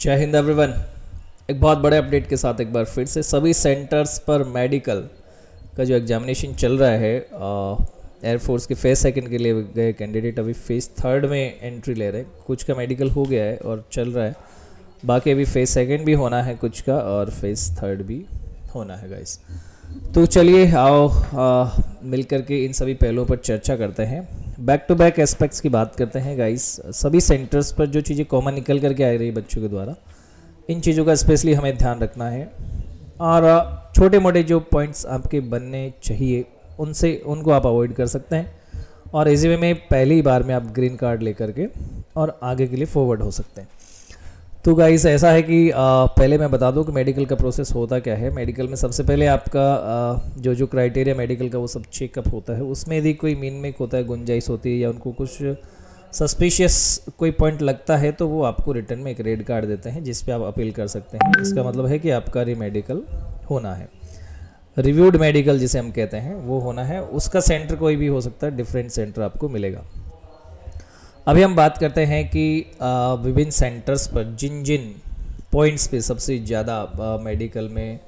जय हिंद एवरीवन। एक बहुत बड़े अपडेट के साथ एक बार फिर से सभी सेंटर्स पर मेडिकल का जो एग्जामिनेशन चल रहा है, एयरफोर्स के फेज़ सेकंड के लिए गए कैंडिडेट अभी फेज़ थर्ड में एंट्री ले रहे हैं। कुछ का मेडिकल हो गया है और चल रहा है, बाकी अभी फेज़ सेकंड भी होना है कुछ का, और फेज़ थर्ड भी होना है गाइस। तो चलिए आओ मिल करके इन सभी पहलुओं पर चर्चा करते हैं। बैक टू बैक एस्पेक्ट्स की बात करते हैं गाइस। सभी सेंटर्स पर जो चीज़ें कॉमन निकल करके आ रही बच्चों के द्वारा, इन चीज़ों का स्पेशली हमें ध्यान रखना है। और छोटे मोटे जो पॉइंट्स आपके बनने चाहिए उनको आप अवॉइड कर सकते हैं, और इसी वे में पहली बार में आप ग्रीन कार्ड लेकर के और आगे के लिए फॉरवर्ड हो सकते हैं। तो गाइस ऐसा है कि पहले मैं बता दूं कि मेडिकल का प्रोसेस होता क्या है। मेडिकल में सबसे पहले आपका जो क्राइटेरिया मेडिकल का वो सब चेकअप होता है। उसमें यदि कोई मीन होता है, गुंजाइश होती है, या उनको कुछ सस्पिशियस कोई पॉइंट लगता है, तो वो आपको रिटर्न में एक रेड कार्ड देते हैं जिस पे आप अपील कर सकते हैं। इसका मतलब है कि आपका मेडिकल होना है, रिव्यूड मेडिकल जिसे हम कहते हैं वो होना है। उसका सेंटर कोई भी हो सकता है, डिफरेंट सेंटर आपको मिलेगा। अभी हम बात करते हैं कि विभिन्न सेंटर्स पर जिन जिन पॉइंट्स पे सबसे ज़्यादा मेडिकल में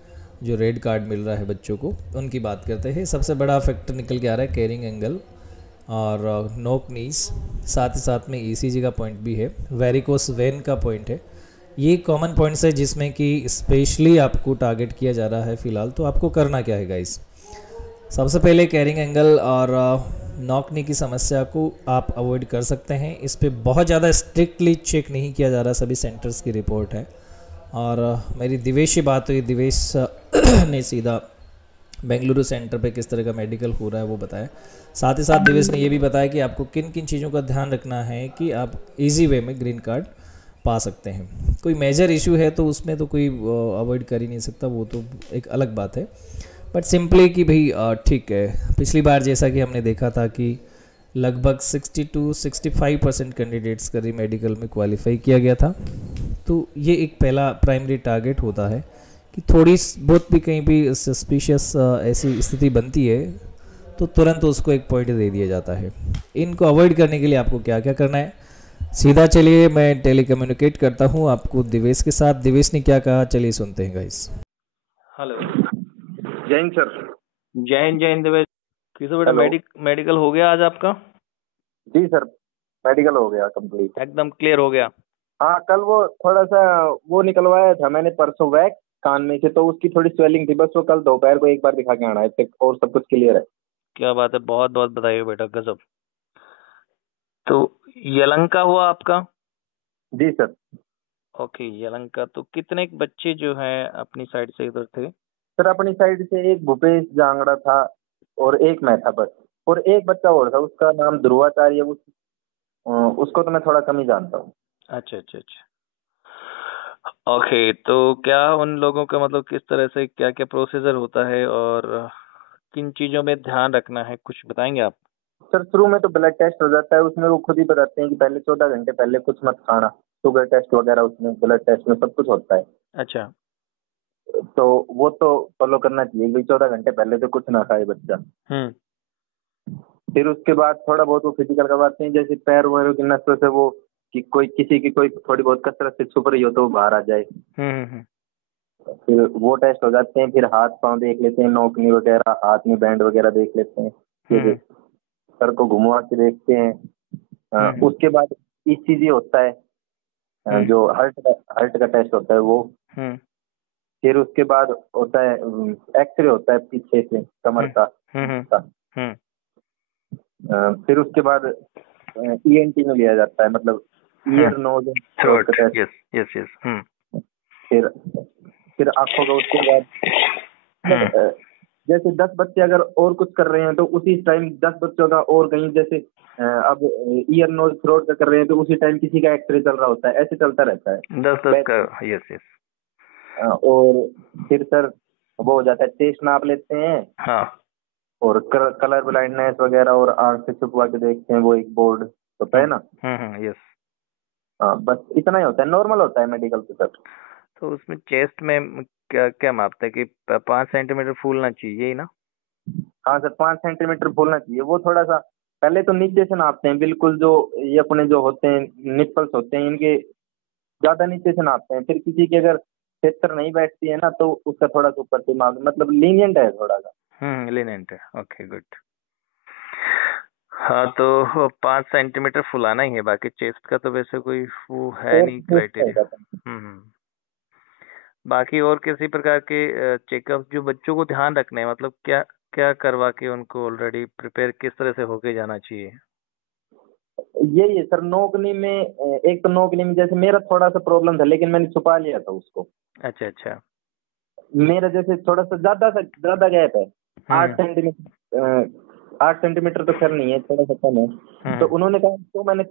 जो रेड कार्ड मिल रहा है बच्चों को, उनकी बात करते हैं। सबसे बड़ा फैक्टर निकल के आ रहा है कैरिंग एंगल और नोक नीज, साथ ही साथ में ईसीजी का पॉइंट भी है, वेरिकोस वेन का पॉइंट है। ये कॉमन पॉइंट्स है जिसमें कि स्पेशली आपको टारगेट किया जा रहा है फ़िलहाल। तो आपको करना क्या है गाइस, सबसे पहले कैरिंग एंगल और नॉक नी की समस्या को आप अवॉइड कर सकते हैं। इस पर बहुत ज़्यादा स्ट्रिक्टली चेक नहीं किया जा रहा, सभी सेंटर्स की रिपोर्ट है। और मेरी दिवेश से बात हुई, दिवेश ने सीधा बेंगलुरु सेंटर पे किस तरह का मेडिकल हो रहा है वो बताया। साथ ही साथ दिवेश ने ये भी बताया कि आपको किन किन चीज़ों का ध्यान रखना है कि आप इजी वे में ग्रीन कार्ड पा सकते हैं। कोई मेजर इशू है तो उसमें तो कोई अवॉइड कर ही नहीं सकता, वो तो एक अलग बात है। बट सिंपली कि भाई ठीक है, पिछली बार जैसा कि हमने देखा था कि लगभग 60-65% कैंडिडेट्स का मेडिकल में क्वालिफाई किया गया था। तो ये एक पहला प्राइमरी टारगेट होता है कि थोड़ी बहुत भी कहीं भी सस्पिशियस ऐसी स्थिति बनती है तो तुरंत उसको एक पॉइंट दे दिया जाता है। इनको अवॉइड करने के लिए आपको क्या क्या करना है, सीधा चलिए मैं टेली कम्युनिकेट करता हूँ आपको दिवेश के साथ। दिवेश ने क्या कहा, चलिए सुनते हैं गाइस। हेलो, जय हिंद सर। जय हिंद दिवेश। किसो बेटा मेडिकल हो गया आज आपका? जी सर, मेडिकल हो गया कंप्लीट, एकदम क्लियर हो गया। हाँ, कल वो थोड़ा सा वो निकलवाया था मैंने परसों वैक्स कान में से, तो उसकी थोड़ी स्वेलिंग थी, बस वो कल दोपहर को एक बार दिखा के आना है और सब कुछ क्लियर है। क्या बात है, बहुत बहुत बधाई हो बेटा, गजब। तो यलंका हुआ आपका? जी सर। ओके, यलंका। तो कितने बच्चे जो हैं अपनी साइड से इधर थे? सर अपनी साइड से एक भूपेश जांगड़ा था और एक मैं था बस, और एक बच्चा और था, उसका नाम ध्रुवाचार्य। उसको तो मैं थोड़ा कम ही जानता हूँ। अच्छा अच्छा अच्छा। ओके, तो क्या उन लोगों का मतलब किस तरह से क्या क्या प्रोसीजर होता है और किन चीजों में ध्यान रखना है, कुछ बताएंगे आप? सर शुरू में तो ब्लड टेस्ट हो जाता है, उसमें वो खुद ही बताते हैं कि पहले 14 घंटे पहले कुछ मत खाना, शुगर टेस्ट वगैरह उसमें ब्लड टेस्ट में सब कुछ होता है। अच्छा। तो वो तो फॉलो करना चाहिए भाई, 14 घंटे पहले तो कुछ ना खाए बच्चा। फिर उसके बाद थोड़ा बहुत वो फिजिकल करवाते हैं, जैसे पैर वैरों की नसों से वो कि कोई किसी की कोई थोड़ी बहुत कसरत से छुप रही हो तो वो बाहर आ जाए। फिर वो टेस्ट हो जाते हैं। फिर हाथ पांव देख लेते हैं, नौकनी वगैरह, हाथ में बैंड वगैरह देख लेते हैं, फिर सर को घुमवा के देखते हैं। उसके बाद ईसीजी होता है, जो हार्ट का टेस्ट होता है वो। फिर उसके बाद होता है एक्सरे होता है पीछे से कमर का। फिर उसके बाद ईएनटी में लिया जाता है, मतलब ईयर नोज थ्रोट का टेस्ट। Yes yes. फिर आंखों का उसके बाद जैसे 10 बच्चे अगर और कुछ कर रहे हैं तो उसी टाइम 10 बच्चों का और कहीं, जैसे अब ईयर नोज थ्रोट का कर रहे हैं तो उसी टाइम किसी का एक्सरे चल रहा होता है, ऐसे चलता रहता है 10 का। Yes yes. और फिर सर वो हो जाता है, टेस्ट नाप लेते हैं। हाँ। और कलर ब्लाइंडनेस वगैरह और आंख से छुपवा के देखते हैं, वो एक बोर्ड होता है ना। यस। हाँ, बस इतना ही होता है, नॉर्मल होता है मेडिकल से सर। तो उसमें चेस्ट में क्या क्या मापते हैं कि 5 सेंटीमीटर फूलना चाहिए, यही ना? हाँ सर, 5 सेंटीमीटर फूलना चाहिए। वो थोड़ा सा पहले तो नीचे से नापते हैं बिल्कुल, जो ये अपने जो होते हैं निप्पल्स होते हैं इनके ज्यादा नीचे से नापते हैं। फिर किसी की अगर 76 नहीं बैठती है ना तो उसका थोड़ा सा ऊपर से माप, मतलब लीनियंट है थोड़ा सा। लीनेंट है, ओके गुड। हाँ तो 5 सेंटीमीटर फुलाना ही है, बाकी चेस्ट का तो वैसे कोई वो है नहीं क्राइटेरिया। हम्म। बाकी और किसी प्रकार के चेकअप जो बच्चों को ध्यान रखने हैं, मतलब क्या क्या करवा के उनको ऑलरेडी प्रिपेयर किस तरह से होके जाना चाहिए? यही है सर, नोकनी में एक तो नोकनी में जैसे मेरा थोड़ा सा प्रॉब्लम था लेकिन मैंने छुपा लिया था उसको। अच्छा अच्छा। मेरा जैसे थोड़ा सा ज्यादा गैप है, 8 सेंटीमीटर तो खैर नहीं है, थोड़ा सा कम है। तो उन्होंने कहा तो मैंने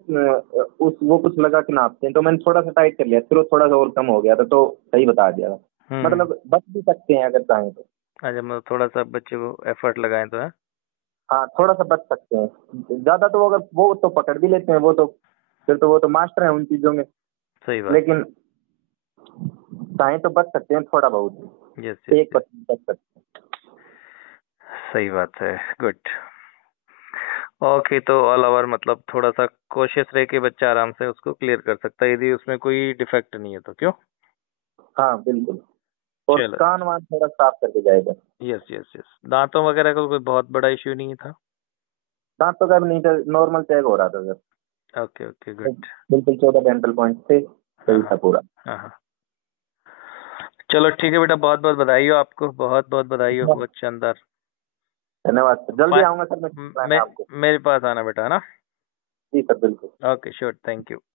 उस वो कुछ लगा के नापते हैं, तो मैंने थोड़ा सा टाइट कर लिया, फिर वो थोड़ा सा और कम हो गया था तो सही बता दिया था। मतलब बच भी सकते हैं अगर चाहें तो। अच्छा, मतलब थोड़ा सा बच्चे को एफर्ट लगाएं तो है। हाँ थोड़ा सा बच सकते हैं, ज्यादा तो अगर वो तो पकड़ भी लेते हैं, वो तो फिर तो वो तो मास्टर है उन चीजों में। सही बात। लेकिन चाहें तो बच सकते हैं थोड़ा बहुत, यस 1% बच सकते हैं। सही बात है, गुड। ओके, तो ऑल ओवर मतलब थोड़ा सा कोशिश रह के बच्चा आराम से उसको क्लियर कर सकता है यदि उसमें कोई डिफेक्ट नहीं है तो, क्यों? हाँ बिल्कुल, और चलो। कान वान थोड़ा साफ करके जाएगा। यस यस यस, दांतों वगैरह का कोई बहुत बड़ा इश्यू नहीं था? दांतों का भी नहीं था, नॉर्मल चेक हो रहा था सर। Okay okay good. बिल्कुल 14 डेंटल पॉइंट थे, हाँ सही था पूरा। हाँ हाँ। चलो ठीक है बेटा, बहुत बहुत बधाई हो आपको, बहुत बहुत बधाई हो, बहुत शानदार। धन्यवाद सर, जल्दी आऊंगा सर मैं आपको। मेरे पास आना बेटा, है ना? जी सर बिल्कुल। Okay sure, thank you.